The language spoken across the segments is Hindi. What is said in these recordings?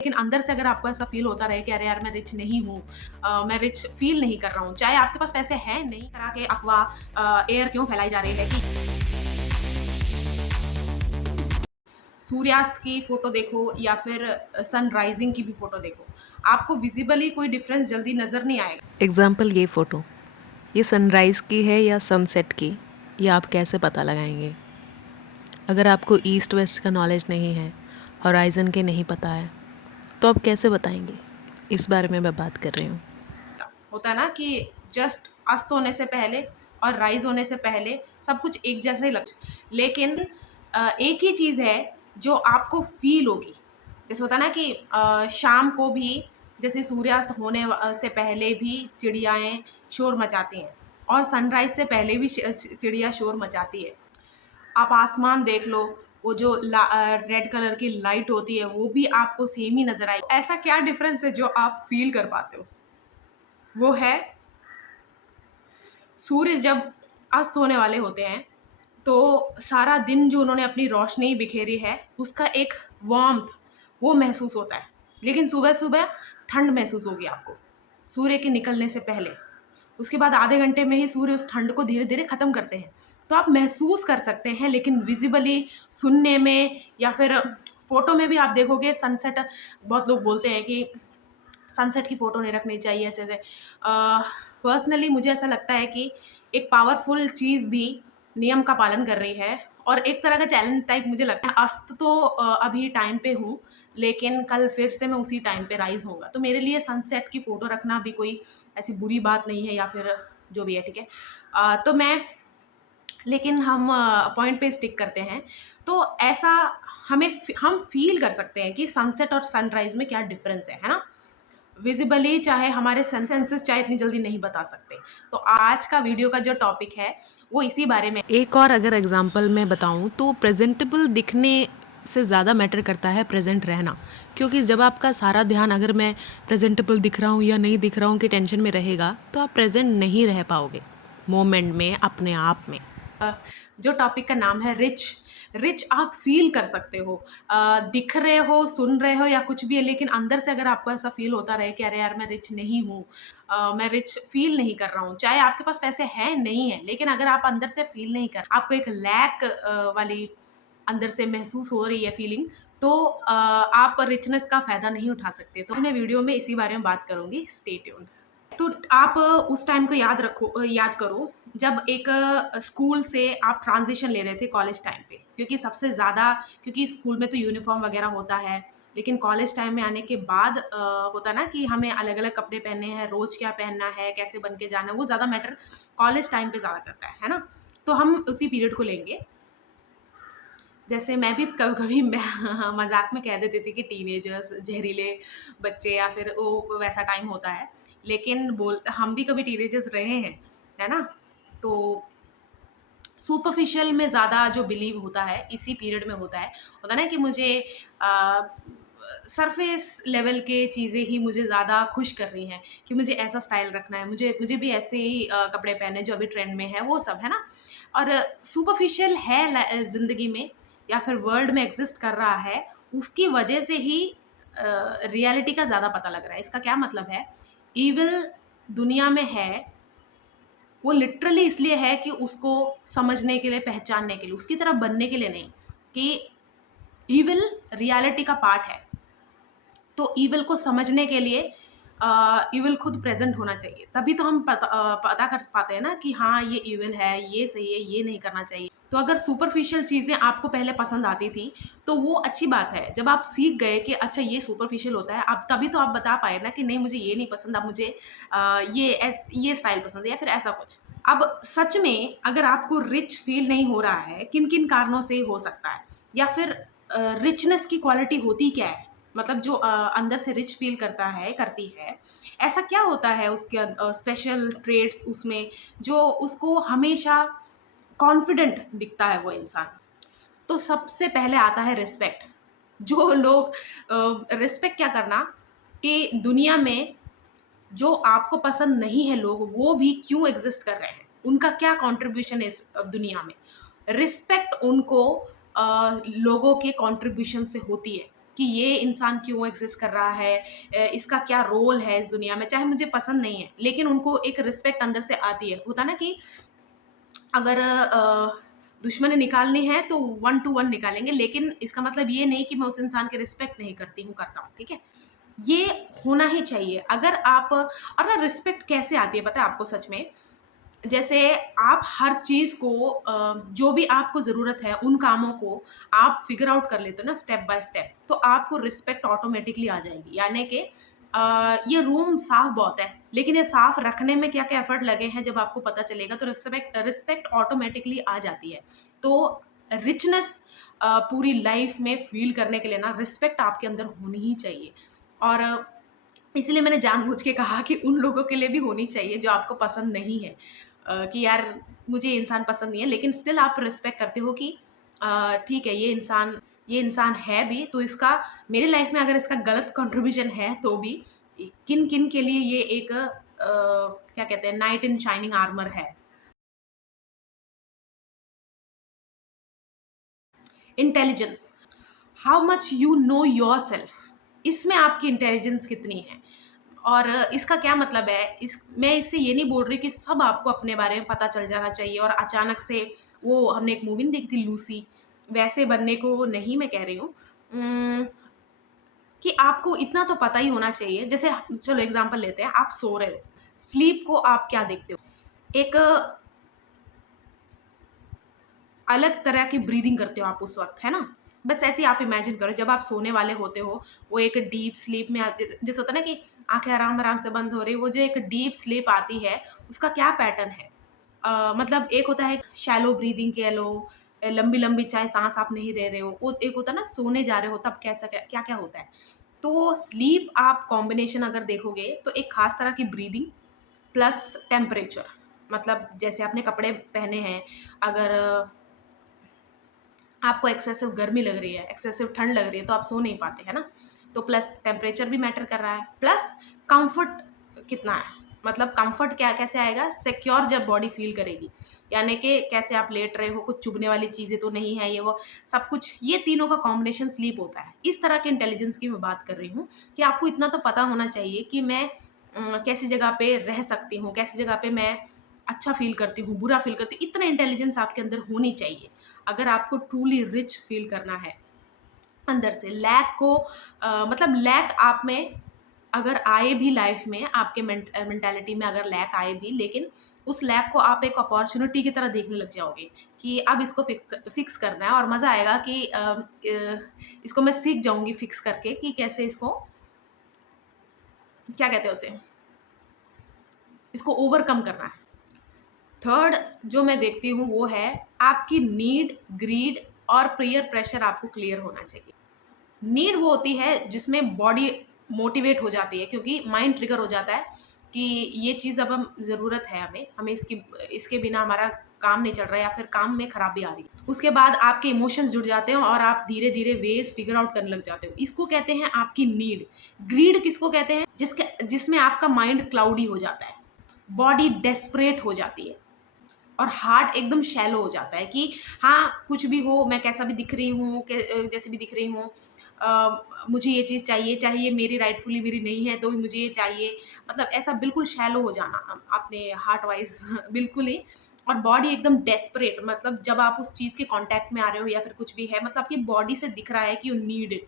लेकिन अंदर से अगर आपको ऐसा फ़ील होता रहे कि अरे यार मैं रिच नहीं हूँ, मैं रिच फ़ील नहीं कर रहा हूँ, चाहे आपके पास पैसे हैं नहीं, तरह के अफ़वाह एयर क्यों फैलाई जा रही है कि सूर्यास्त की फ़ोटो देखो या फिर सनराइज़िंग की भी फ़ोटो देखो, आपको विज़िबली कोई डिफ़रेंस जल्दी नज़र नहीं आएगा। एग्ज़ाम्पल ये फ़ोटो, ये सनराइज़ की है या सनसेट की, ये आप कैसे पता लगाएंगे? अगर आपको ईस्ट वेस्ट का नॉलेज नहीं है, होराइज़न के नहीं पता है, तो आप कैसे बताएंगे? इस बारे में मैं बात कर रही हूँ। होता है ना कि जस्ट अस्त होने से पहले और राइज़ होने से पहले सब कुछ एक जैसा ही लेकिन एक ही चीज़ है जो आपको फ़ील होगी। जैसे होता है ना कि शाम को भी जैसे सूर्यास्त होने से पहले भी चिड़ियाएँ शोर मचाती हैं और सनराइज़ से पहले भी चिड़िया शोर मचाती है। आप आसमान देख लो, वो जो रेड कलर की लाइट होती है वो भी आपको सेम ही नज़र आएगी। ऐसा क्या डिफ़रेंस है जो आप फ़ील कर पाते हो? वो है सूर्य जब अस्त होने वाले होते हैं, तो सारा दिन जो उन्होंने अपनी रोशनी बिखेरी है, उसका एक वार्म्थ वो महसूस होता है। लेकिन सुबह-सुबह ठंड महसूस होगी आपको, सूर्य के निकलने से पहले। उसके बाद आधे घंटे में ही सूर्य उस ठंड को धीरे-धीरे ख़त्म करते हैं। तो आप महसूस कर सकते हैं, लेकिन विज़िबली सुनने में या फिर फ़ोटो में भी आप देखोगे सनसेट, बहुत लोग बोलते हैं कि सनसेट की फ़ोटो नहीं रखनी चाहिए ऐसे-ऐसे। पर्सनली मुझे ऐसा लगता है कि एक पावरफुल चीज़ भी नियम का पालन कर रही है और एक तरह का चैलेंज टाइप मुझे लगता है। अस्त तो अभी टाइम पे हूँ, लेकिन कल फिर से मैं उसी टाइम पे राइज़ होऊँगा। तो मेरे लिए सनसेट की फ़ोटो रखना भी कोई ऐसी बुरी बात नहीं है या फिर जो भी है, ठीक है। तो मैं लेकिन हम पॉइंट पे स्टिक करते हैं। तो ऐसा हम फ़ील कर सकते हैं कि सनसेट और सनराइज़ में क्या डिफ़रेंस है ना? विज़िबली चाहे हमारे सेंसेस चाहे इतनी जल्दी नहीं बता सकते। तो आज का वीडियो का जो टॉपिक है, वो इसी बारे में। एक और अगर एग्ज़ाम्पल मैं बताऊँ तो प्रेज़ेंटेबल दिखने से ज़्यादा मैटर करता है प्रेज़ेंट रहना। क्योंकि जब आपका सारा ध्यान अगर मैं प्रेज़ेंटेबल दिख रहा हूँ या नहीं दिख रहा हूँ की टेंशन में रहेगा, तो आप प्रेज़ेंट नहीं रह पाओगे मोमेंट में, अपने आप में। जो टॉपिक का नाम है रिच। रिच आप फ़ील कर सकते हो। दिख रहे हो, सुन रहे हो या कुछ भी है, लेकिन अंदर से अगर आपको ऐसा फ़ील होता रहे कि अरे यार मैं रिच नहीं हूँ, मैं रिच फ़ील नहीं कर रहा हूँ, चाहे आपके पास पैसे हैं, नहीं है, लेकिन अगर आप अंदर से फ़ील नहीं कर, आपको एक लैक वाली अंदर से महसूस हो रही है फीलिंग, तो आप रिचनेस का फ़ायदा नहीं उठा सकते। तो मैं वीडियो में इसी बारे में बात करूँगी, स्टे ट्यून्ड। तो आप उस टाइम को याद करो जब एक स्कूल से आप ट्रांज़िशन ले रहे थे कॉलेज टाइम पे, क्योंकि सबसे ज़्यादा, क्योंकि स्कूल में तो यूनिफ़ॉर्म वग़ैरह होता है, लेकिन कॉलेज टाइम में आने के बाद होता है ना कि हमें अलग-अलग कपड़े पहनने हैं, रोज़ क्या पहनना है, कैसे बन के जाना है, वो ज़्यादा मैटर कॉलेज टाइम पे ज़्यादा करता है ना? तो हम उसी पीरियड को लेंगे। जैसे मैं भी कभी-कभी मैं मज़ाक में कह देती थी कि टीनेजर्स, ज़हरीले बच्चे या फिर वो वैसा टाइम होता है। लेकिन हम भी कभी टीनेजर्स रहे हैं, है ना? तो सुपरफिशियल में ज़्यादा जो बिलीव होता है, इसी पीरियड में होता है। होता है ना कि मुझे अ, सरफेस लेवल के चीज़ें ही मुझे ज़्यादा खुश कर रही हैं कि मुझे ऐसा स्टाइल रखना है, मुझे मुझे भी ऐसे ही कपड़े पहनने जो अभी ट्रेंड में है, वो सब, है ना? और सुपरफिशियल है ज़िंदगी में या फिर वर्ल्ड में एग्ज़िस्ट कर रहा है, उसकी वजह से ही रियलिटी का ज़्यादा पता लग रहा है। इसका क्या मतलब है? इविल दुनिया में है, वो लिटरली इसलिए है कि उसको समझने के लिए, पहचानने के लिए, उसकी तरह बनने के लिए नहीं, कि ईविल रियलिटी का पार्ट है। तो ईविल को समझने के लिए ईविल खुद प्रेज़ेंट होना चाहिए। तभी तो हम पता कर पाते हैं ना कि हाँ, ये ईविल है, ये सही है, ये नहीं करना चाहिए। तो अगर सुपरफिशियल चीज़ें आपको पहले पसंद आती थी, तो वो अच्छी बात है। जब आप सीख गए कि अच्छा ये सुपरफिशियल होता है, अब तभी तो आप बता पाए ना कि नहीं मुझे ये नहीं पसंद, अब मुझे ये स्टाइल पसंद है या फिर ऐसा कुछ। अब सच में अगर आपको रिच फ़ील नहीं हो रहा है, किन-किन कारणों से हो सकता है? या फिर रिचनेस की क्वालिटी होती क्या है? मतलब जो अंदर से रिच फ़ील करती है, ऐसा क्या होता है उसके स्पेशल ट्रेट्स उसमें, जो उसको हमेशा कॉन्फिडेंट दिखता है वो इंसान? तो सबसे पहले आता है रिस्पेक्ट। जो लोग रिस्पेक्ट क्या करना, कि दुनिया में जो आपको पसंद नहीं है लोग, वो भी क्यों एग्ज़िस्ट कर रहे हैं? उनका क्या कंट्रीब्यूशन है इस दुनिया में? रिस्पेक्ट उनको लोगों के कंट्रीब्यूशन से होती है। कि ये इंसान क्यों एग्ज़िस्ट कर रहा है, इसका क्या रोल है इस दुनिया में, चाहे मुझे पसंद नहीं है, लेकिन उनको एक रिस्पेक्ट अंदर से आती है। होता है ना कि अगर दुश्मनी निकालनी है तो 1 टू 1 निकालेंगे, लेकिन इसका मतलब ये नहीं कि मैं उस इंसान की रिस्पेक्ट नहीं करती हूँ, करता हूँ, ठीक है? ये होना ही चाहिए। अगर आप और ना रिस्पेक्ट कैसे आती है पता है आपको सच में? जैसे आप हर चीज़ को जो भी आपको ज़रूरत है, उन कामों को आप फ़िगर आउट कर लेते हो ना स्टेप बाय स्टेप, तो आपको रिस्पेक्ट ऑटोमैटिकली आ जाएगी। यानी कि ये रूम साफ़ बहुत है, लेकिन ये साफ़ रखने में क्या-क्या एफ़र्ट लगे हैं जब आपको पता चलेगा, तो रिस्पेक्ट रिस्पेक्ट ऑटोमैटिकली आ जाती है। तो रिचनेस पूरी लाइफ़ में फ़ील करने के लिए ना रिस्पेक्ट आपके अंदर होनी ही चाहिए। और इसलिए मैंने जानबूझ के कहा कि उन लोगों के लिए भी होनी चाहिए जो आपको पसंद नहीं है, कि यार मुझे ये इंसान पसंद नहीं है, लेकिन स्टिल आप रिस्पेक्ट करते हो कि ठीक है ये इंसान है भी, तो इसका मेरी लाइफ में अगर इसका गलत कंट्रीब्यूशन है तो भी किन-किन के लिए ये एक क्या कहते हैं नाइट इन शाइनिंग आर्मर है। Intelligence, how much you know yourself, इसमें आपकी इंटेलिजेंस कितनी है। और इसका क्या मतलब है, इस मैं इससे ये नहीं बोल रही कि सब आपको अपने बारे में पता चल जाना चाहिए और अचानक से वो हमने एक मूवी नहीं देखी थी लूसी, वैसे बनने को नहीं मैं कह रही हूँ। कि आपको इतना तो पता ही होना चाहिए, जैसे चलो एग्ज़ाम्पल लेते हैं, आप सो रहे हो, स्लीप को आप क्या देखते हो? एक अलग तरह की ब्रीदिंग करते हो आप उस वक़्त, है ना? बस ऐसे ही आप इमेजिन करो जब आप सोने वाले होते हो, वो एक डीप स्लीप में आप जैसे जैसे होता है ना कि आँखें आराम-आराम से बंद हो रही, वो जो एक डीप स्लीप आती है, उसका क्या पैटर्न है? मतलब एक होता है शैलो ब्रीदिंग कह लो, लंबी-लंबी चाहे साँस आप नहीं ले रहे हो, वो एक होता है ना सोने जा रहे हो तब कैसा क्या-क्या होता है। तो स्लीप आप कॉम्बिनेशन अगर देखोगे तो एक ख़ास तरह की ब्रीदिंग प्लस टेम्परेचर, मतलब जैसे आपने कपड़े पहने हैं, अगर आपको एक्सेसिव गर्मी लग रही है, एक्सेसिव ठंड लग रही है, तो आप सो नहीं पाते, है ना? तो प्लस टेम्परेचर भी मैटर कर रहा है, प्लस कम्फ़र्ट कितना है, मतलब कम्फ़र्ट क्या कैसे आएगा? सिक्योर जब बॉडी फ़ील करेगी, यानी कि कैसे आप लेट रहे हो, कुछ चुभने वाली चीज़ें तो नहीं है, ये वो सब कुछ, ये तीनों का कॉम्बिनेशन स्लीप होता है। इस तरह के इंटेलिजेंस की मैं बात कर रही हूँ कि आपको इतना तो पता होना चाहिए कि मैं कैसी जगह पे रह सकती हूँ, कैसी जगह पे मैं अच्छा फ़ील करती हूँ, बुरा फ़ील करती हूँ, इतना इंटेलिजेंस आपके अंदर होनी चाहिए। अगर आपको ट्रूली रिच फ़ील करना है अंदर से, लैक को मतलब लैक आप में अगर आए भी लाइफ़ में, आपके मेंटालिटी में अगर लैक आए भी, लेकिन उस लैक को आप एक अपॉर्च्युनिटी की तरह देखने लग जाओगे कि अब इसको फ़िक्स करना है, और मज़ा आएगा कि इसको मैं सीख जाऊँगी फ़िक्स करके कि कैसे इसको क्या कहते हैं उसे, इसको ओवरकम करना है। थर्ड जो मैं देखती हूँ वो है आपकी नीड, ग्रीड और पीयर प्रेशर आपको क्लियर होना चाहिए। नीड वो होती है जिसमें बॉडी मोटिवेट हो जाती है, क्योंकि माइंड ट्रिगर हो जाता है कि ये चीज़ अब हम ज़रूरत है, हमें इसकी इसके बिना हमारा काम नहीं चल रहा है, या फिर काम में खराबी आ रही है। उसके बाद आपके इमोशंस जुड़ जाते हैं और आप धीरे-धीरे वेज़ फिगर आउट करने लग जाते हो। इसको कहते हैं आपकी नीड। ग्रीड किसको कहते हैं? जिसमें आपका माइंड क्लाउडी हो जाता है, बॉडी डेस्परेट हो जाती है और हार्ट एकदम शैलो हो जाता है कि हाँ, कुछ भी हो, मैं कैसा भी दिख रही हूँ, जैसे भी दिख रही हूँ, मुझे ये चीज़ चाहिए, चाहे ये मेरी राइटफुली मेरी नहीं है, तो भी मुझे ये चाहिए। मतलब ऐसा बिल्कुल शैलो हो जाना अपने हार्ट वाइज़ बिल्कुल ही, और बॉडी एकदम डेस्परेट, मतलब जब आप उस चीज़ के कॉन्टैक्ट में आ रहे हो या फिर कुछ भी है, मतलब आपकी बॉडी से दिख रहा है कि यू नीड इट।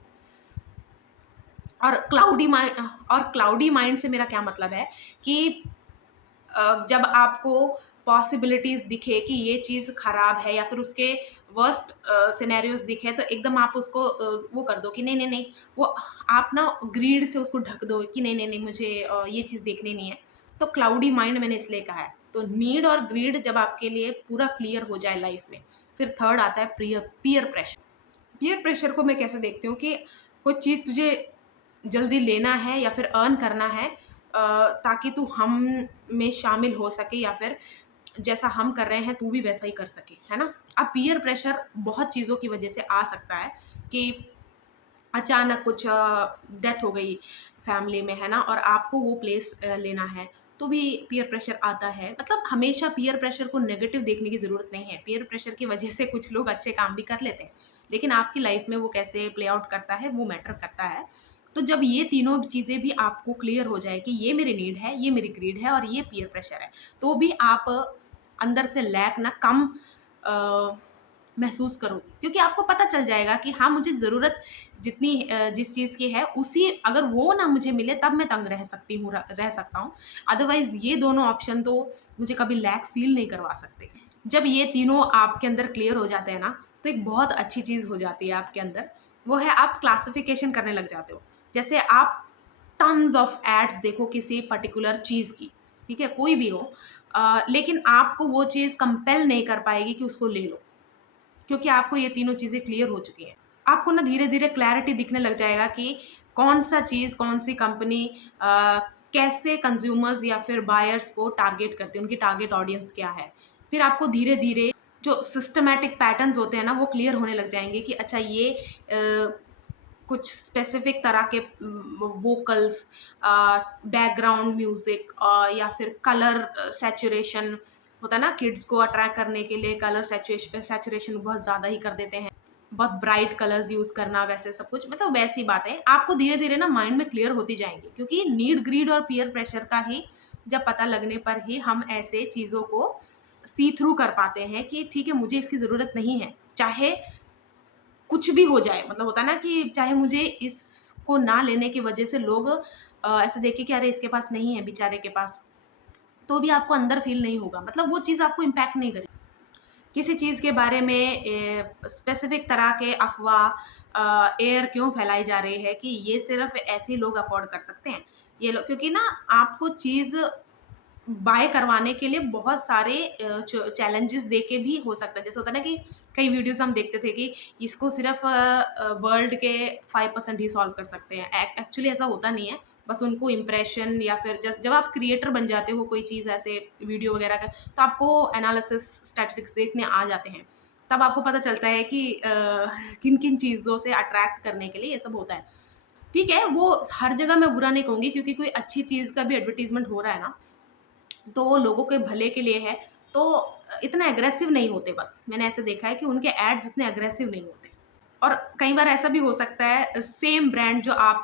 और क्लाउडी माइंड से मेरा क्या मतलब है कि जब आपको पॉसिबिलिटीज़ दिखे कि ये चीज़ खराब है या फिर उसके वर्स्ट सिनेरियोज़ दिखे, तो एकदम आप उसको वो कर दो कि नहीं, नहीं, नहीं, वो आप ना ग्रीड से उसको ढक दो कि नहीं, नहीं, नहीं, मुझे ये चीज़ देखनी नहीं है। तो क्लाउडी माइंड मैंने इसलिए कहा है। तो नीड और ग्रीड जब आपके लिए पूरा क्लियर हो जाए लाइफ़ में, फिर थर्ड आता है पीयर प्रेशर। पीयर प्रेशर को मैं कैसे देखती हूँ कि कोई चीज़ तुझे जल्दी लेना है या फिर अर्न करना है, ताकि तू हम में शामिल हो सके, या फिर जैसा हम कर रहे हैं तू भी वैसा ही कर सके, है ना? अब पीयर प्रेशर बहुत चीज़ों की वजह से आ सकता है कि अचानक कुछ डेथ हो गई फैमिली में, है ना? और आपको वो प्लेस लेना है, तो भी पीयर प्रेशर आता है। मतलब हमेशा पीयर प्रेशर को नेगेटिव देखने की ज़रूरत नहीं है। पीयर प्रेशर की वजह से कुछ लोग अच्छे काम भी कर लेते हैं, लेकिन आपकी लाइफ में वो कैसे प्ले आउट करता है वो मैटर करता है। तो जब ये तीनों चीज़ें भी आपको क्लियर हो जाए कि ये मेरी नीड है, ये मेरी ग्रीड है और ये पीयर प्रेशर है, तो भी आप अंदर से लैक ना कम अ, महसूस करोगे, क्योंकि आपको पता चल जाएगा कि हाँ, मुझे ज़रूरत जितनी जिस चीज़ की है उसी, अगर वो ना मुझे मिले तब मैं तंग रह सकती हूँ, रह सकता हूँ। अदरवाइज़ ये दोनों ऑप्शन तो मुझे कभी लैक फ़ील नहीं करवा सकते। जब ये तीनों आपके अंदर क्लियर हो जाते हैं ना, तो एक बहुत अच्छी चीज़ हो जाती है आपके अंदर, वो है आप क्लासिफ़िकेशन करने लग जाते हो। जैसे आप टन्स ऑफ एड्स देखो किसी पर्टिकुलर चीज़ की, ठीक है? कोई भी हो, लेकिन आपको वो चीज़ कंपेल नहीं कर पाएगी कि उसको ले लो। क्योंकि आपको ये तीनों चीज़ें क्लियर हो चुकी हैं। आपको ना धीरे-धीरे क्लैरिटी दिखने लग जाएगा कि कौन-सा चीज़, कौन-सी कंपनी कैसे कंज़्यूमर्स या फिर बायर्स को टारगेट करती है, उनकी टारगेट ऑडियंस क्या है। फिर आपको धीरे-धीरे जो सिस्टमैटिक पैटर्न्स होते हैं ना, वो क्लियर होने लग जाएँगे कि अच्छा ये कुछ स्पेसिफ़िक तरह के वोकल्स, बैकग्राउंड म्यूज़िक या फिर कलर सैचुरेशन होता है ना, किड्स को अट्रैक्ट करने के लिए कलर सैचुरेशन बहुत ज़्यादा ही कर देते हैं। बहुत ब्राइट कलर्स यूज़ करना, वैसे सब कुछ, मतलब वैसी बातें आपको धीरे-धीरे ना माइंड में क्लियर होती जाएँगी, क्योंकि नीड, ग्रीड और पीयर प्रेशर का ही जब पता लगने पर ही हम ऐसे चीज़ों को सी थ्रू कर पाते हैं कि ठीक है, मुझे इसकी ज़रूरत नहीं है। चाहे कुछ भी हो जाए, मतलब होता है ना कि चाहे मुझे इसको ना लेने की वजह से लोग ऐसे देखें कि अरे इसके पास नहीं है बेचारे के पास, तो भी आपको अंदर फ़ील नहीं होगा। मतलब वो चीज़ आपको इम्पैक्ट नहीं करेगी। किसी चीज़ के बारे में स्पेसिफिक तरह के अफ़वाह एयर क्यों फैलाई जा रही है कि ये सिर्फ़ ऐसे ही लोग अफ़ोर्ड कर सकते हैं। ये लोग, क्योंकि ना आपको चीज़ बाय करवाने के लिए बहुत सारे चैलेंजेस देके भी हो सकता है। जैसे होता है ना कि कई वीडियोज़ हम देखते थे कि इसको सिर्फ़ वर्ल्ड के 5% ही सॉल्व कर सकते हैं। एक्चुअली ऐसा होता नहीं है। बस उनको इम्प्रेशन या फिर जब आप क्रिएटर बन जाते हो कोई चीज़ ऐसे वीडियो वगैरह का, तो आपको एनालिसिस, स्टैटिस्टिक्स देखने आ जाते हैं। तब आपको पता चलता है कि किन-किन चीज़ों से अट्रैक्ट करने के लिए ये सब होता है। ठीक है, वो हर जगह मैं बुरा नहीं कहूँगी, क्योंकि कोई अच्छी चीज़ का भी एडवर्टाइज़मेंट हो रहा है ना, तो वो लोगों के भले के लिए है, तो इतना एग्रेसिव नहीं होते बस। मैंने ऐसे देखा है कि उनके एड्स इतने एग्रेसिव नहीं होते। और कई बार ऐसा भी हो सकता है सेम ब्रांड जो आप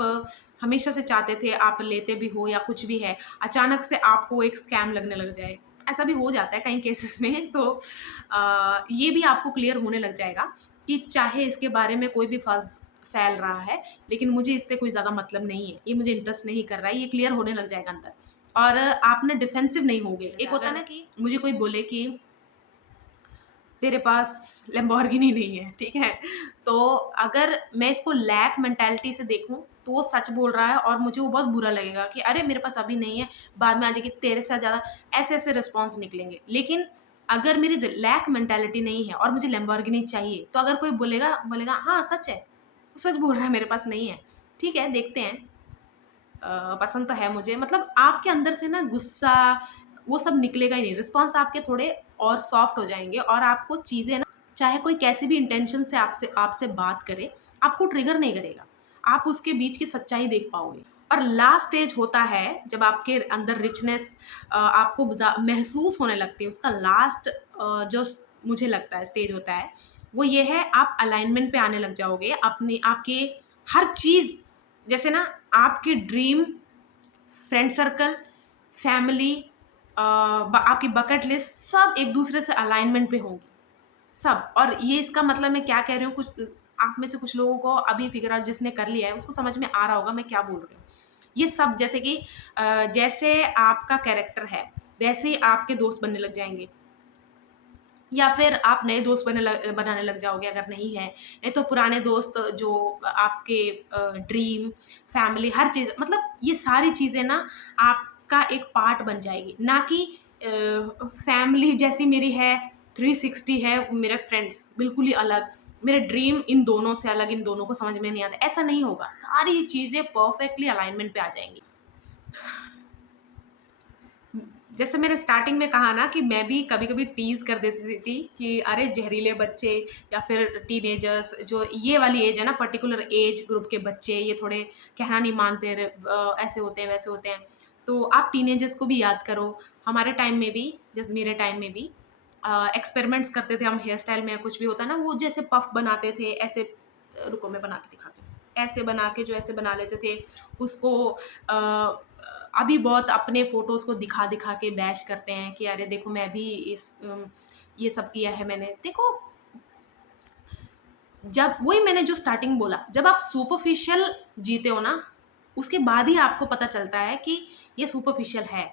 हमेशा से चाहते थे, आप लेते भी हो या कुछ भी है, अचानक से आपको एक स्कैम लगने लग जाए। ऐसा भी हो जाता है कई केसेस में, तो ये भी आपको क्लियर होने लग जाएगा कि चाहे इसके बारे में कोई भी फ़ज़ फैल रहा है, लेकिन मुझे इससे कोई ज़्यादा मतलब नहीं है, ये मुझे इंटरेस्ट नहीं कर रहा है, ये क्लियर होने लग जाएगा अंदर। और आप ना डिफेंसिव नहीं होगे। एक होता है ना कि मुझे कोई बोले कि तेरे पास लैम्बोर्गिनी नहीं है, ठीक है? तो अगर मैं इसको लैक मेंटालिटी से देखूँ, तो वो सच बोल रहा है और मुझे वो बहुत बुरा लगेगा कि अरे! मेरे पास अभी नहीं है, बाद में आ जाएगी, तेरे से ज़्यादा, ऐसे-ऐसे रिस्पॉन्स निकलेंगे। लेकिन अगर मेरी लैक मेंटालिटी नहीं है और मुझे लैम्बोर्गिनी चाहिए, तो अगर कोई बोलेगा हाँ, सच है, वो सच बोल रहा है, मेरे पास नहीं है। ठीक है, देखते हैं। पसंद तो है मुझे, मतलब आपके अंदर से ना गुस्सा वो सब निकलेगा ही नहीं, रिस्पॉन्स आपके थोड़े और सॉफ्ट हो जाएँगे और आपको चीज़ें ना, चाहे कोई कैसी भी इंटेंशन से आपसे आपसे बात करे, आपको ट्रिगर नहीं करेगा। आप उसके बीच की सच्चाई देख पाओगे। और लास्ट स्टेज होता है जब आपके अंदर रिचनेस आपको महसूस होने लगती है, उसका लास्ट जो मुझे लगता है स्टेज होता है, वो ये है, आप अलाइनमेंट पे आने लग जाओगे, अपनी आपकी हर चीज़, जैसे ना आपकी ड्रीम, फ्रेंड सर्कल, फैमिली, आपकी बकेट लिस्ट सब एक दूसरे से अलाइनमेंट पे होंगी, सब। और ये इसका मतलब मैं क्या कह रही हूँ, कुछ आप में से कुछ लोगों को अभी फिगर आउट, जिसने कर लिया है उसको समझ में आ रहा होगा मैं क्या बोल रही हूँ। ये सब जैसे कि जैसे आपका कैरेक्टर है, वैसे ही आपके दोस्त बनने लग जाएँगे। या फिर आप नए दोस्त बनाने लग जाओगे अगर नहीं है। नहीं तो पुराने दोस्त जो आपके ड्रीम, फैमिली, हर चीज़, मतलब ये सारी चीज़ें ना आपका एक पार्ट बन जाएगी। ना कि फैमिली जैसी मेरी है, 360 है, मेरे फ्रेंड्स बिल्कुल ही अलग, मेरे ड्रीम इन दोनों से अलग, इन दोनों को समझ में नहीं आता। ऐसा नहीं होगा, सारी चीज़ें परफेक्टली अलाइनमेंट पे आ जाएँगी। जैसे मैंने स्टार्टिंग में कहा ना कि मैं भी कभी-कभी टीज़ कर देती थी कि अरे ज़हरीले बच्चे या फिर टीनेजर्स, जो ये वाली एज है ना, पर्टिकुलर एज ग्रुप के बच्चे, ये थोड़े कहना नहीं मानते, ऐसे होते हैं, वैसे होते हैं। तो आप टीनेजर्स को भी याद करो। हमारे टाइम में भी, जैसे मेरे टाइम में भी एक्सपेरिमेंट्स करते थे हम हेयर स्टाइल में, कुछ भी होता है ना, वो जैसे पफ बनाते थे ऐसे, रुको मैं बना के दिखाती हूँ। ऐसे बना के जो ऐसे बना लेते थे उसको अभी बहुत अपने फ़ोटोज़ को दिखा-दिखा के बैश करते हैं कि अरे देखो मैं भी ये सब किया है मैंने। देखो, जब वही मैंने जो स्टार्टिंग बोला, जब आप सुपरफिशियल जीते हो ना, उसके बाद ही आपको पता चलता है कि ये सुपरफिशियल है।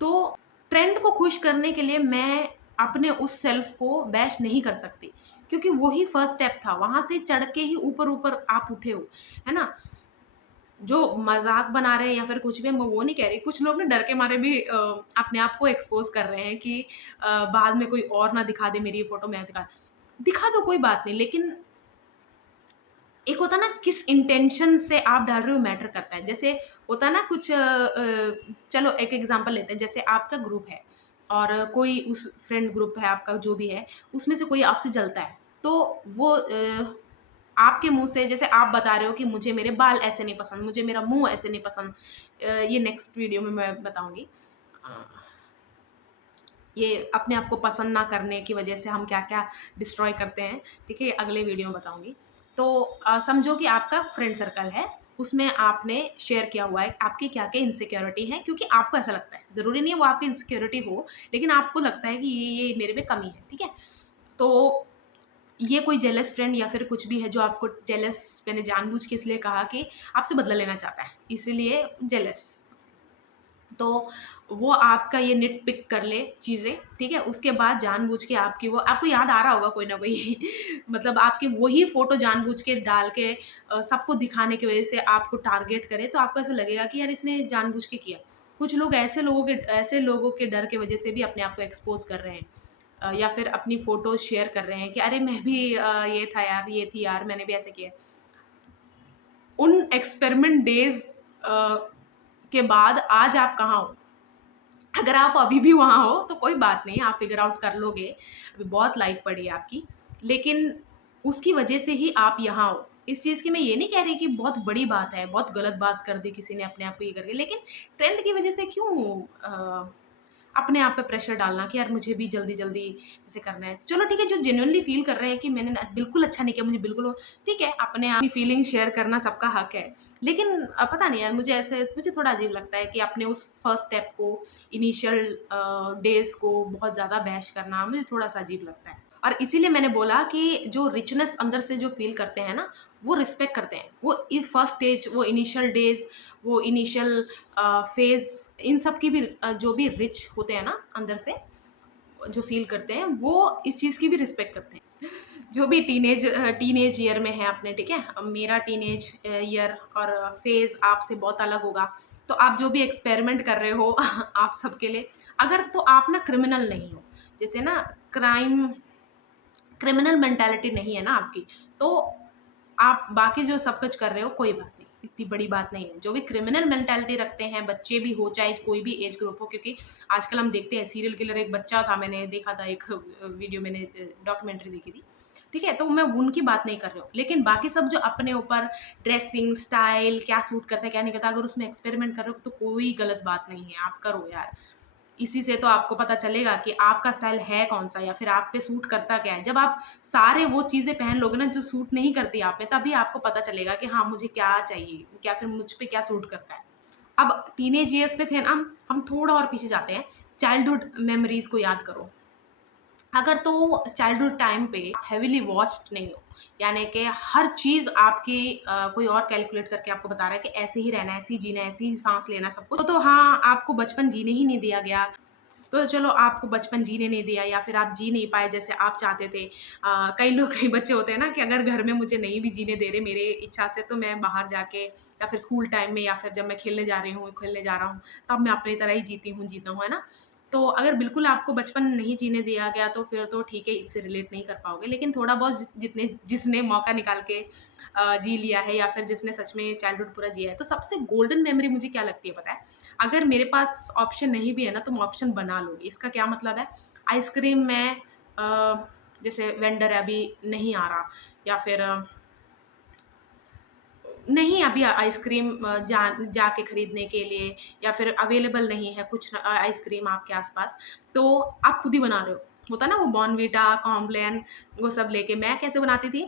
तो ट्रेंड को खुश करने के लिए मैं अपने उस सेल्फ को बैश नहीं कर सकती, क्योंकि वो ही फर्स्ट स्टेप था, वहाँ से चढ़ के ही ऊपर-ऊपर आप उठे हो, है ना? जो मज़ाक बना रहे हैं या फिर कुछ भी, मैं वो नहीं कह रही। कुछ लोग ना डर के मारे भी अपने आप को एक्सपोज़ कर रहे हैं कि बाद में कोई और ना दिखा दे मेरी ये फ़ोटो, मैं दिखा दो कोई बात नहीं, लेकिन एक होता है ना किस इंटेंशन से आप डाल रहे हो मैटर करता है। जैसे होता है ना कुछ चलो एक एग्ज़ाम्पल लेते हैं, जैसे आपका ग्रुप है और कोई उस फ्रेंड ग्रुप है आपका जो भी है, उसमें से कोई आपसे जलता है। तो वो आपके मुँह से, जैसे आप बता रहे हो कि मुझे मेरे बाल ऐसे नहीं पसंद, मुझे मेरा मुँह ऐसे नहीं पसंद, ये नेक्स्ट वीडियो में मैं बताऊँगी। अ, ये अपने आप को पसंद ना करने की वजह से हम क्या-क्या डिस्ट्रॉय करते हैं, ठीक है? ये अगले वीडियो में बताऊँगी। तो समझो कि आपका फ्रेंड सर्कल है, उसमें आपने शेयर किया हुआ है आपकी क्या-क्या इनसिक्योरिटी है, क्योंकि आपको ऐसा लगता है। ज़रूरी नहीं है वो आपकी इनसिक्योरिटी हो, लेकिन आपको लगता है कि ये मेरे में कमी है, ठीक है? तो ये कोई जेलस फ्रेंड या फिर कुछ भी है जो आपको जेलस, मैंने जानबूझ के इसलिए कहा कि आपसे बदला लेना चाहता है, इसीलिए जेलस। तो वो आपका ये निट पिक कर ले चीज़ें, ठीक है? उसके बाद जानबूझ के आपकी वो आपको याद आ रहा होगा कोई ना कोई मतलब आपकी वही फ़ोटो जानबूझ के डाल के सबको दिखाने की वज़ह से आपको टारगेट करे, तो आपको ऐसा लगेगा कि यार इसने जानबूझ के किया। कुछ लोग ऐसे लोगों के डर की वज़ह से भी अपने आप को एक्सपोज़ कर रहे हैं, या फिर अपनी फ़ोटोज़ शेयर कर रहे हैं कि अरे मैं भी ये था यार, ये थी यार, मैंने भी ऐसे किया। उन एक्सपेरिमेंट डेज़ के बाद आज आप कहाँ हो? अगर आप अभी भी वहाँ हो तो कोई बात नहीं, आप फ़िगर आउट कर लोगे, अभी बहुत लाइफ़ पड़ी है आपकी। लेकिन उसकी वजह से ही आप यहाँ हो। इस चीज़ की मैं ये नहीं कह रही कि बहुत बड़ी बात है, बहुत गलत बात कर दी किसी ने अपने आप को ये करके, लेकिन ट्रेंड की वजह से क्यों अपने आप पे प्रेशर डालना कि यार मुझे भी जल्दी-जल्दी ऐसे करना है। चलो ठीक है, जो जेन्युइनली फ़ील कर रहे हैं कि मैंने ना बिल्कुल अच्छा नहीं किया, मुझे बिल्कुल वो ठीक है, अपने आप की फीलिंग शेयर करना सबका हक है। लेकिन पता नहीं यार, मुझे थोड़ा अजीब लगता है कि अपने उस फर्स्ट स्टेप को, इनिशियल डेज़ को बहुत ज़्यादा बैश करना मुझे थोड़ा-सा अजीब लगता है। और इसीलिए मैंने बोला कि जो रिचनेस अंदर से जो फ़ील करते हैं ना, वो रिस्पेक्ट करते हैं। वो फर्स्ट स्टेज, वो इनिशियल डेज़, वो इनिशियल फ़ेज़, इन सब की भी जो भी रिच होते हैं ना अंदर से, जो फ़ील करते हैं, वो इस चीज़ की भी रिस्पेक्ट करते हैं। जो भी टीनेज ईयर में है अपने, ठीक है? अब मेरा टीनेज ईयर और फ़ेज़ आपसे बहुत अलग होगा। तो आप जो भी एक्सपेरिमेंट कर रहे हो आप सबके लिए, अगर तो आप ना क्रिमिनल नहीं हो, जैसे ना क्रिमिनल मेंटालिटी नहीं है ना आपकी, तो आप बाकी जो सब कुछ कर रहे हो कोई बात नहीं, इतनी बड़ी बात नहीं है। जो भी क्रिमिनल मेंटालिटी रखते हैं, बच्चे भी हो चाहे कोई भी एज ग्रुप हो, क्योंकि आजकल हम देखते हैं सीरियल किलर एक बच्चा था, मैंने देखा था एक वीडियो, मैंने डॉक्यूमेंट्री देखी थी। ठीक है? तो मैं उनकी बात नहीं कर रही हूँ। लेकिन बाकी सब जो अपने ऊपर ड्रेसिंग, स्टाइल, क्या सूट करता है, क्या नहीं करता, अगर उसमें एक्सपेरिमेंट कर रहे हो तो कोई गलत बात नहीं है, आप करो यार। इसी से तो आपको पता चलेगा कि आपका स्टाइल है कौन-सा या फिर आप पे सूट करता क्या है। जब आप सारे वो चीज़ें पहन लोगे ना जो सूट नहीं करती आप में, तभी आपको पता चलेगा कि हाँ, मुझे क्या चाहिए, या फिर मुझ पे क्या सूट करता है। अब टीनेज ईयर्स में थे ना हम थोड़ा और पीछे जाते हैं, चाइल्डहुड मेमोरीज़ को याद करो। अगर तो चाइल्डहुड टाइम पे हेवीली वॉच्ड नहीं हो, यानी कि हर चीज़ आपकी कोई और कैलकुलेट करके आपको बता रहा है कि ऐसे ही रहना है, ऐसे ही जीना है, ऐसे ही साँस लेना है सब कुछ, तो हाँ, आपको बचपन जीने ही नहीं दिया गया। तो चलो आपको बचपन जीने नहीं दिया या फिर आप जी नहीं पाए जैसे आप चाहते थे। कई बच्चे होते हैं ना कि अगर घर में मुझे नहीं भी जीने दे रहे मेरे इच्छा से, तो मैं बाहर जाके या फिर स्कूल टाइम में या फिर जब मैं खेलने जा रही हूँ, खेलने जा रहा हूँ, तब मैं अपनी तरह ही जीता हूँ, है ना? तो अगर बिल्कुल आपको बचपन नहीं जीने दिया गया तो फिर तो ठीक है, इससे रिलेट नहीं कर पाओगे। लेकिन थोड़ा बहुत जिसने मौका निकाल के जी लिया है या फिर जिसने सच में चाइल्डहुड पूरा जिया है, तो सबसे गोल्डन मेमोरी मुझे क्या लगती है पता है? अगर मेरे पास ऑप्शन नहीं भी है ना, तो मैं ऑप्शन बना लूँगी। इसका क्या मतलब है? आइसक्रीम में जैसे वेंडर है अभी नहीं आ रहा, या फिर नहीं, अभी आइसक्रीम जाके खरीदने के लिए या फिर अवेलेबल नहीं है कुछ आइसक्रीम आपके आस-पास, तो आप खुद ही बना रहे हो। होता है ना वो बॉर्नविटा, कॉम्प्लान वो सब लेके मैं कैसे बनाती थी,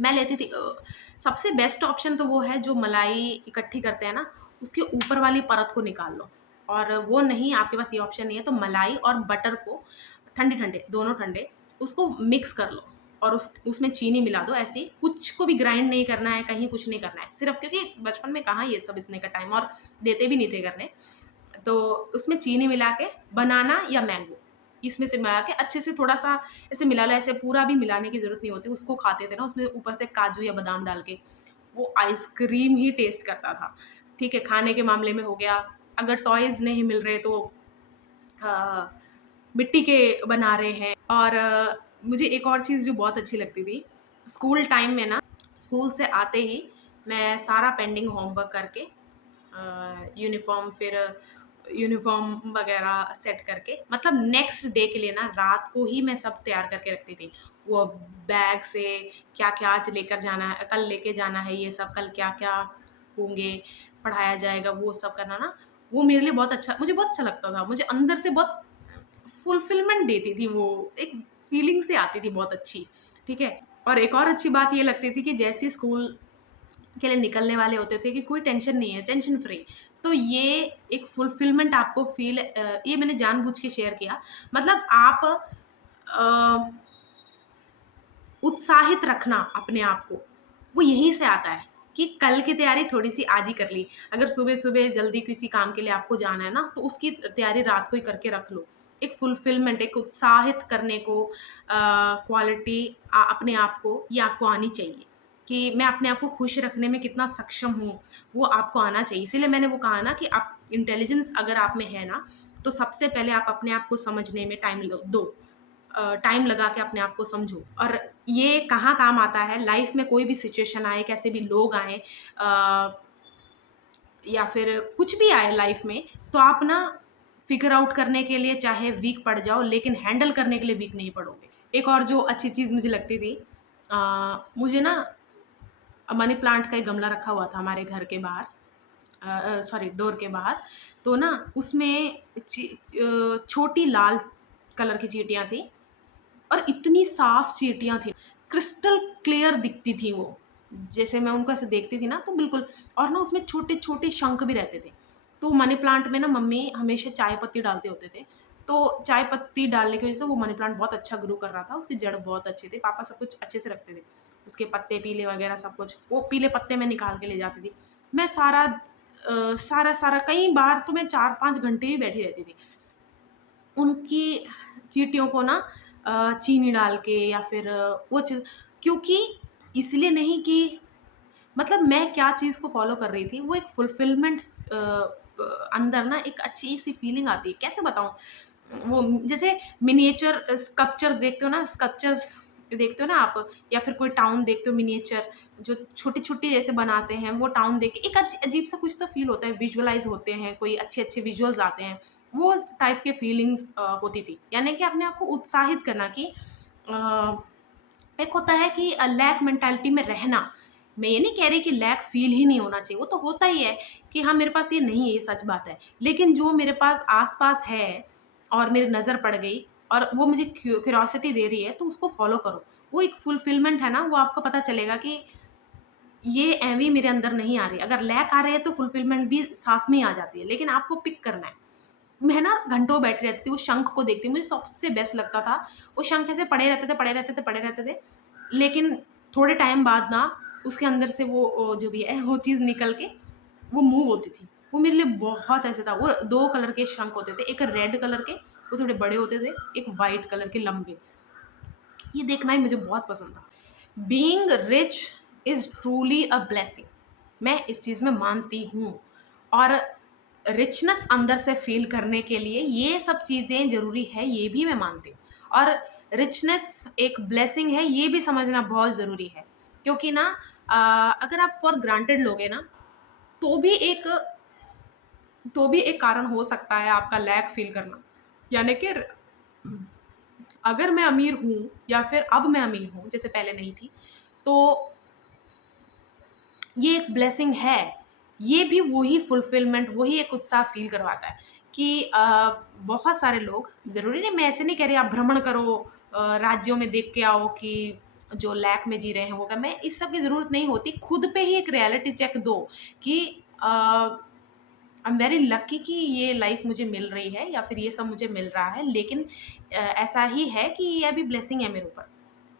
मैं लेती थी सबसे बेस्ट ऑप्शन तो वो है जो मलाई इकट्ठी करते हैं ना, उसके ऊपर वाली परत को निकाल लो और वो नहीं आपके पास ये ऑप्शन नहीं है तो मलाई और बटर को ठंडे-ठंडे, दोनों ठंडे, उसको मिक्स कर लो और उसमें चीनी मिला दो ऐसे ही, कुछ को भी ग्राइंड नहीं करना है, कहीं कुछ नहीं करना है। सिर्फ़ क्योंकि बचपन में कहाँ ये सब इतने का टाइम और देते भी नहीं थे करने। तो उसमें चीनी मिला के बनाना या मैंगो इसमें से मिला के अच्छे से थोड़ा-सा ऐसे मिला लो, ऐसे पूरा भी मिलाने की ज़रूरत नहीं होती, उसको खाते थे ना उसमें ऊपर से काजू या बादाम डाल के, वो आइसक्रीम ही टेस्ट करता था। ठीक है, खाने के मामले में हो गया, अगर टॉयज़ नहीं मिल रहे तो अ, मिट्टी के बना रहे हैं और मुझे एक और चीज़ जो बहुत अच्छी लगती थी, स्कूल टाइम में ना, स्कूल से आते ही मैं सारा पेंडिंग होमवर्क करके यूनिफ़ॉर्म फिर यूनिफ़ॉर्म वग़ैरह सेट करके मतलब नेक्स्ट डे के लिए ना रात को ही मैं सब तैयार करके रखती थी। वो बैग से क्या-क्या आज लेकर जाना है, कल लेके जाना है ये सब, कल क्या-क्या होंगे, पढ़ाया जाएगा, वो सब करना ना, वो मेरे लिए बहुत अच्छा मुझे बहुत अच्छा लगता था। मुझे अंदर से बहुत फुलफिलमेंट देती थी वो, एक फीलिंग सी आती थी बहुत अच्छी, ठीक है? और एक और अच्छी बात ये लगती थी कि जैसे ही स्कूल के लिए निकलने वाले होते थे कि कोई टेंशन नहीं है, टेंशन फ्री। तो ये एक फुलफिलमेंट आपको ये मैंने जानबूझ के शेयर किया। मतलब आप अ, उत्साहित रखना अपने आप को, वो यहीं से आता है कि कल की तैयारी थोड़ी-सी आज ही कर ली। अगर सुबह-सुबह जल्दी किसी काम के लिए आपको जाना है ना, तो उसकी तैयारी रात को ही करके रख लो। एक फुलफिलमेंट, एक उत्साहित करने को क्वालिटी अपने आप को ये आपको आनी चाहिए कि मैं अपने आप को खुश रखने में कितना सक्षम हूँ, वो आपको आना चाहिए। इसीलिए मैंने वो कहा ना कि आप इंटेलिजेंस अगर आप में है ना, तो सबसे पहले आप अपने आप को समझने में टाइम दो। टाइम लगा के अपने आप को समझो और ये कहाँ काम आता है लाइफ में कोई भी सिचुएशन आए, कैसे भी लोग आएँ या फिर कुछ भी आए लाइफ में, तो आप ना फिगर आउट करने के लिए चाहे वीक पड़ जाओ, लेकिन हैंडल करने के लिए वीक नहीं पड़ोगे। एक और जो अच्छी चीज़ मुझे लगती थी मुझे ना मनी प्लांट का एक गमला रखा हुआ था हमारे घर के बाहर सॉरी डोर के बाहर, तो ना उसमें छोटी लाल कलर की चींटियाँ थी और इतनी साफ चींटियाँ थी, क्रिस्टल क्लियर दिखती थी वो। जैसे मैं उनको ऐसे देखती थी ना तो बिल्कुल और ना उसमें छोटे-छोटे शंख भी रहते थे। तो मनी प्लांट में ना मम्मी हमेशा चाय पत्ती डालते होते थे। तो चाय पत्ती डालने की वज़ह से वो मनी प्लांट बहुत अच्छा ग्रो कर रहा था, उसकी जड़ बहुत अच्छी थी, पापा सब कुछ अच्छे से रखते थे। उसके पत्ते पीले वगैरह सब कुछ, वो पीले पत्ते मैं निकाल के ले जाती थी। मैं सारा कई बार तो मैं 4-5 घंटे ही बैठी रहती थी। उनकी चींटियों को ना चीनी डाल के या फिर वो चीज़ क्योंकि इसलिए नहीं कि मतलब मैं क्या चीज़ को फ़ॉलो कर रही थी, वो एक फुलफ़िलमेंट अंदर ना एक अच्छी-सी फ़ीलिंग आती है, कैसे बताऊँ? वो जैसे मिनिएचर स्कल्पचर्स देखते हो ना स्कल्पचर्स देखते हो ना आप या फिर कोई टाउन देखते हो मिनिएचर जो छोटी-छोटी जैसे बनाते हैं, वो टाउन देख के एक अजीब-सा कुछ तो फ़ील होता है, विजुअलाइज़ होते हैं, कोई अच्छे-अच्छे विजुअल्स आते हैं, वो टाइप के फीलिंग्स होती थी। यानी कि अपने आप को उत्साहित करना कि अ एक होता है कि लैक मेंटालिटी में रहना। मैं ये नहीं कह रही कि लैक फ़ील ही नहीं होना चाहिए, वो तो होता ही है कि हाँ, मेरे पास ये नहीं है, ये सच बात है। लेकिन जो मेरे पास आस-पास है और मेरी नज़र पड़ गई और वो मुझे क्यूरियोसिटी दे रही है, तो उसको फ़ॉलो करो। वो एक फुलफ़िलमेंट है ना, वो आपको पता चलेगा कि ये एवी मेरे अंदर नहीं आ रही। अगर लैक आ रही है, तो फुलफ़िलमेंट भी साथ में ही आ जाती है, लेकिन आपको पिक करना है। मैं ना घंटों बैठी रहती थी, वो शंख को देखती मुझे सबसे बेस्ट लगता था। वो शंख ऐसे पड़े रहते थे, पड़े रहते थे, पड़े रहते थे। लेकिन थोड़े टाइम बाद ना उसके अंदर से वो जो भी है वो चीज़ निकल के वो मूव होती थी। वो मेरे लिए बहुत ऐसे था। वो 2 कलर के शंख होते थे, एक रेड कलर के, वो थोड़े बड़े होते थे, एक व्हाइट कलर के लंबे। ये देखना ही मुझे बहुत पसंद था। Being rich is truly a blessing. मैं इस चीज़ में मानती हूँ और रिचनेस अंदर से फ़ील करने के लिए ये सब चीज़ें ज़रूरी है, ये भी मैं मानती हूँ और रिचनेस एक ब्लेसिंग है, ये भी समझना बहुत ज़रूरी है। क्योंकि ना अगर आप फॉर ग्रांटेड लोगे ना, तो भी एक तो भी एक कारण हो सकता है आपका लैक फ़ील करना। यानी कि अगर मैं अमीर हूँ या फिर अब मैं अमीर हूँ, जैसे पहले नहीं थी, तो ये एक ब्लेसिंग है। ये भी वही फुलफिलमेंट, वही एक उत्साह फ़ील करवाता है कि बहुत सारे लोग, ज़रूरी नहीं, मैं ऐसे नहीं कह रही आप भ्रमण करो, राज्यों में देख के आओ कि जो लैक में जी रहे हैं वो क्या, मैं इस सब की ज़रूरत नहीं होती। खुद पे ही एक रियलिटी चेक दो कि आई एम वेरी लकी कि ये लाइफ़ मुझे मिल रही है या फिर ये सब मुझे मिल रहा है, लेकिन ऐसा ही है कि ये अभी ब्लेसिंग है मेरे ऊपर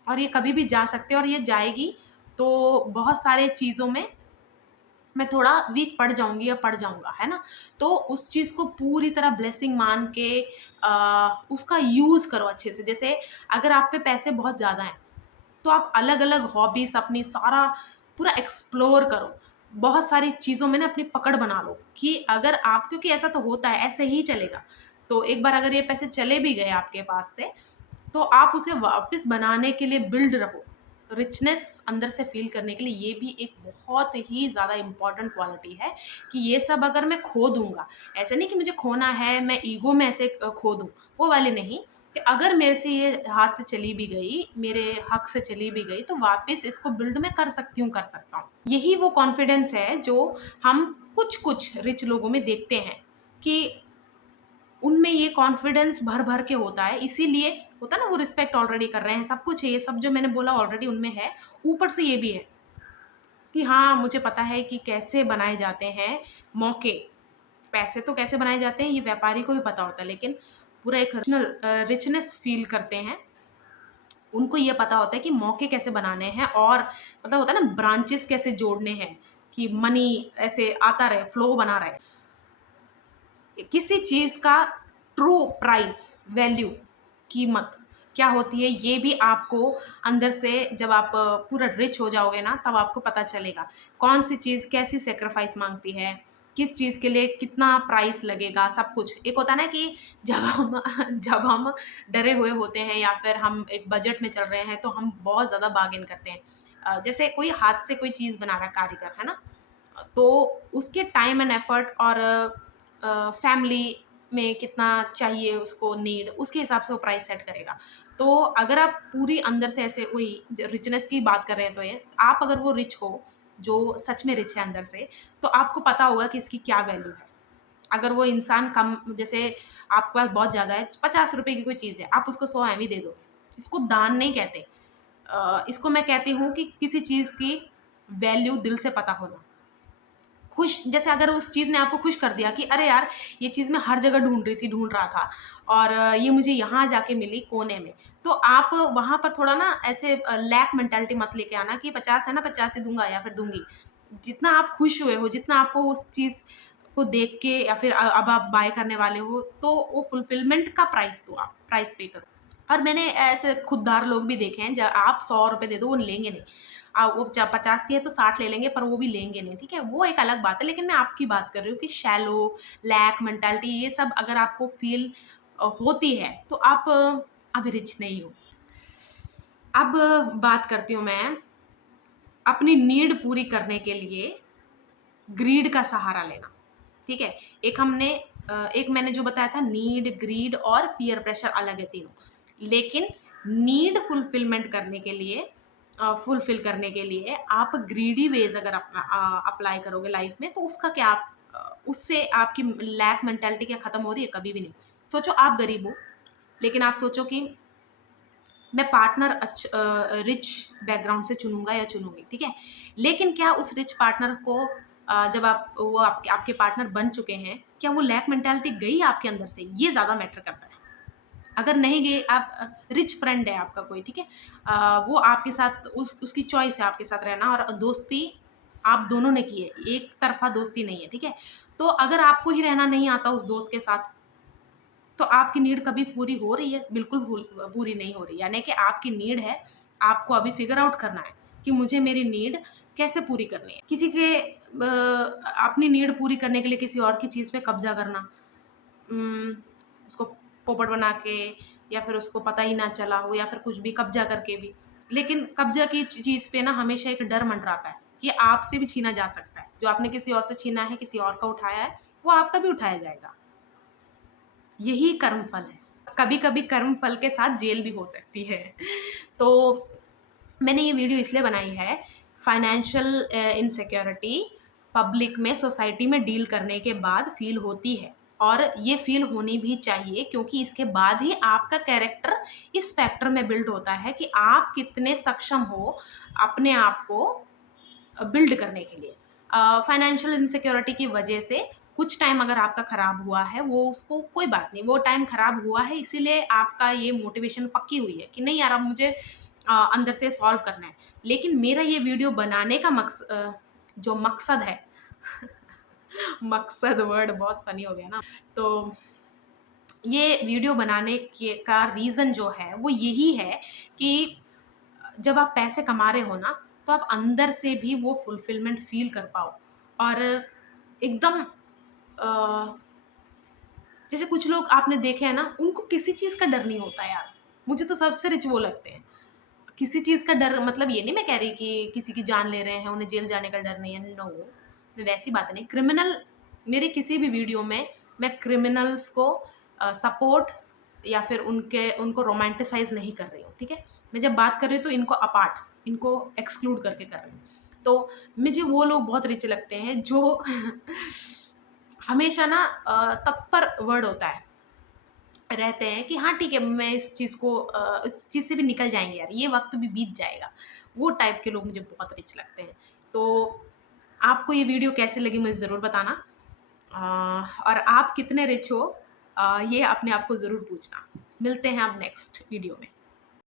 और ये कभी भी जा सकती है और ये जाएगी। तो बहुत सारे चीज़ों में मैं थोड़ा वीक पड़ जाऊँगी या पड़ जाऊँगा, है ना? तो उस चीज़ को पूरी तरह ब्लेसिंग मान के उसका यूज़ करो अच्छे से। जैसे अगर आप पे पैसे बहुत ज़्यादा हैं, तो आप अलग-अलग हॉबीज़ अपनी सारा पूरा एक्सप्लोर करो। बहुत सारी चीज़ों में ना अपनी पकड़ बना लो कि अगर आप, क्योंकि ऐसा तो होता है, ऐसे ही चलेगा। तो एक बार अगर ये पैसे चले भी गए आपके पास से, तो आप उसे वापस बनाने के लिए बिल्ड रहो। रिचनेस अंदर से फ़ील करने के लिए ये भी एक बहुत ही ज़्यादा इम्पोर्टेंट क्वालिटी है कि ये सब अगर मैं खो दूँगा, ऐसा नहीं कि मुझे खोना है, मैं ईगो में ऐसे खो दूँ, वो वाली नहीं, कि अगर मेरे से ये हाथ से चली भी गई, मेरे हक से चली भी गई, तो वापस इसको बिल्ड मैं कर सकती हूँ, कर सकता हूँ। यही वो कॉन्फिडेंस है जो हम कुछ-कुछ रिच लोगों में देखते हैं कि उनमें ये कॉन्फिडेंस भर-भर के होता है, इसीलिए होता है ना, वो रिस्पेक्ट ऑलरेडी कर रहे हैं, सब कुछ है, ये सब जो मैंने बोला ऑलरेडी उनमें है, ऊपर से ये भी है कि हाँ, मुझे पता है कि कैसे बनाए जाते हैं मौके। पैसे तो कैसे बनाए जाते हैं ये व्यापारी को भी पता होता है, लेकिन पूरा एक रिचनेस फ़ील करते हैं, उनको ये पता होता है कि मौके कैसे बनाने हैं और मतलब होता है ना ब्रांचेज़ कैसे जोड़ने हैं कि मनी ऐसे आता रहे, फ्लो बना रहे। किसी चीज़ का ट्रू प्राइस, वैल्यू, कीमत क्या होती है, ये भी आपको अंदर से जब आप पूरा रिच हो जाओगे ना, तब आपको पता चलेगा। कौन-सी चीज़ कैसी सैक्रिफ़ाइस माँगती है, किस चीज़ के लिए कितना प्राइस लगेगा, सब कुछ। एक होता है ना कि जब हम जब हम डरे हुए होते हैं या फिर हम एक बजट में चल रहे हैं, तो हम बहुत ज़्यादा बार्गेन करते हैं। जैसे कोई हाथ से कोई चीज़ बना रहा है कारीगर, है ना? तो उसके टाइम एंड एफर्ट और फैमिली में कितना चाहिए उसको नीड, उसके हिसाब से वो प्राइस सेट करेगा। तो अगर आप पूरी अंदर से ऐसे वही रिचनेस की बात कर रहे हैं, तो ये आप अगर वो रिच हो, जो सच में रिच है अंदर से, तो आपको पता होगा कि इसकी क्या वैल्यू है। अगर वो इंसान कम, जैसे आपके पास बहुत ज़्यादा है, ₹50 की कोई चीज़ है, आप उसको 100 एवं दे दोगे। इसको दान नहीं कहते। इसको मैं कहती हूँ कि किसी चीज़ की वैल्यू दिल से पता होना। खुश, जैसे अगर उस चीज़ ने आपको खुश कर दिया कि अरे यार, ये चीज़ मैं हर जगह ढूँढ रहा था और ये मुझे यहाँ जाके मिली कोने में। तो आप वहाँ पर थोड़ा ना ऐसे लैक मेंटालिटी मत लेके आना कि 50 है ना, 50 ही दूँगा या फिर दूँगी। जितना आप खुश हुए हो, जितना आपको उस चीज़ को देख के या फिर अब आप बाय करने वाले हो, तो वो फुलफिलमेंट का प्राइस दो, आप प्राइस पे करो। और मैंने ऐसे खुददार लोग भी देखे हैं, आप ₹100 दे दो, वो लेंगे नहीं। वो 50 की है तो 60 ले लेंगे, पर वो भी लेंगे नहीं, ठीक है? वो एक अलग बात है, लेकिन मैं आपकी बात कर रही हूँ कि शैलो, लैक मेंटालिटी, ये सब अगर आपको फ़ील होती है, तो आप अभी रिच नहीं हो। अब बात करती हूँ मैं अपनी नीड पूरी करने के लिए ग्रीड का सहारा लेना, ठीक है? एक मैंने जो बताया था, नीड, ग्रीड और पीयर प्रेशर अलग है तीनों। लेकिन नीड फुलफ़िल करने के लिए आप ग्रीडी वेज़ अगर अप्लाई करोगे लाइफ़ में, तो उसका क्या, उससे आपकी लैक मेंटालिटी क्या खत्म हो रही है? कभी भी नहीं। सोचो आप गरीब हो, लेकिन आप सोचो कि मैं पार्टनर रिच बैकग्राउंड से चुनूँगा या चुनूँगी, ठीक है? लेकिन क्या उस रिच पार्टनर को जब वो आपके आपके पार्टनर बन चुके हैं, क्या वो लैक मेंटालिटी गई आपके अंदर से? ये ज़्यादा मैटर करता है। अगर नहीं गए, आप रिच फ्रेंड है आपका कोई, ठीक है? वो आपके साथ उसकी चॉइस है आपके साथ रहना और दोस्ती आप दोनों ने की है, एक तरफ़ा दोस्ती नहीं है, ठीक है? तो अगर आपको ही रहना नहीं आता उस दोस्त के साथ, तो आपकी नीड कभी पूरी हो रही है? बिल्कुल पूरी नहीं हो रही। यानी कि आपकी नीड है, आपको अभी फिगर आउट करना है कि मुझे मेरी नीड कैसे पूरी करनी है। किसी के अपनी नीड पूरी करने के लिए किसी और की चीज़ पे कब्ज़ा करना, उम, उसको पोपट बना के या फिर उसको पता ही ना चला हो या फिर कुछ भी कब्ज़ा करके भी। लेकिन कब्ज़ा की चीज़ पे ना हमेशा एक डर मंडराता है कि आपसे भी छीना जा सकता है। जो आपने किसी और से छीना है, किसी और का उठाया है, वो आपका भी उठाया जाएगा। यही कर्मफल है। कभी-कभी कर्मफल के साथ जेल भी हो सकती है। तो मैंने ये वीडियो इसलिए बनाई है, फाइनेंशियल इनसिक्योरिटी पब्लिक में, सोसाइटी में डील करने के बाद फील होती है, और ये फील होनी भी चाहिए, क्योंकि इसके बाद ही आपका कैरेक्टर इस फैक्टर में बिल्ड होता है कि आप कितने सक्षम हो अपने आप को बिल्ड करने के लिए। फाइनेंशियल इनसिक्योरिटी की वजह से कुछ टाइम अगर आपका खराब हुआ है, वो उसको कोई बात नहीं, वो टाइम खराब हुआ है, इसीलिए आपका ये मोटिवेशन पक्की हुई है कि नहीं यार, अब मुझे अंदर से सॉल्व करना है। लेकिन मेरा ये वीडियो बनाने का जो मकसद है मकसद वर्ड बहुत फनी हो गया ना। तो ये वीडियो बनाने के का रीज़न जो है वो यही है कि जब आप पैसे कमा रहे हो ना, तो आप अंदर से भी वो फुलफिलमेंट फ़ील कर पाओ, और एकदम जैसे कुछ लोग आपने देखे हैं ना, उनको किसी चीज़ का डर नहीं होता यार। मुझे तो सबसे रिच वो लगते हैं। किसी चीज़ का डर, मतलब ये नहीं मैं कह रही कि किसी की जान ले रहे हैं, उन्हें जेल जाने का डर नहीं है, नो, मैं वैसी बात नहीं। क्रिमिनल, मेरे किसी भी वीडियो में मैं क्रिमिनल्स को सपोर्ट या फिर उनको रोमांटिसाइज़ नहीं कर रही हूँ, ठीक है? मैं जब बात कर रही हूँ तो इनको अपार्ट, इनको एक्सक्लूड करके कर रही हूँ। तो मुझे वो लोग बहुत रिच लगते हैं जो हमेशा ना तत्पर वर्ड होता है, रहते हैं कि हाँ ठीक है, मैं इस चीज़ से भी निकल जाएँगे यार, ये वक़्त भी बीत जाएगा। वो टाइप के लोग मुझे बहुत रिच लगते हैं। तो आपको ये वीडियो कैसी लगी मुझे ज़रूर बताना। और आप कितने रिच हो, ये अपने आप को ज़रूर पूछना। मिलते हैं अब नेक्स्ट वीडियो में।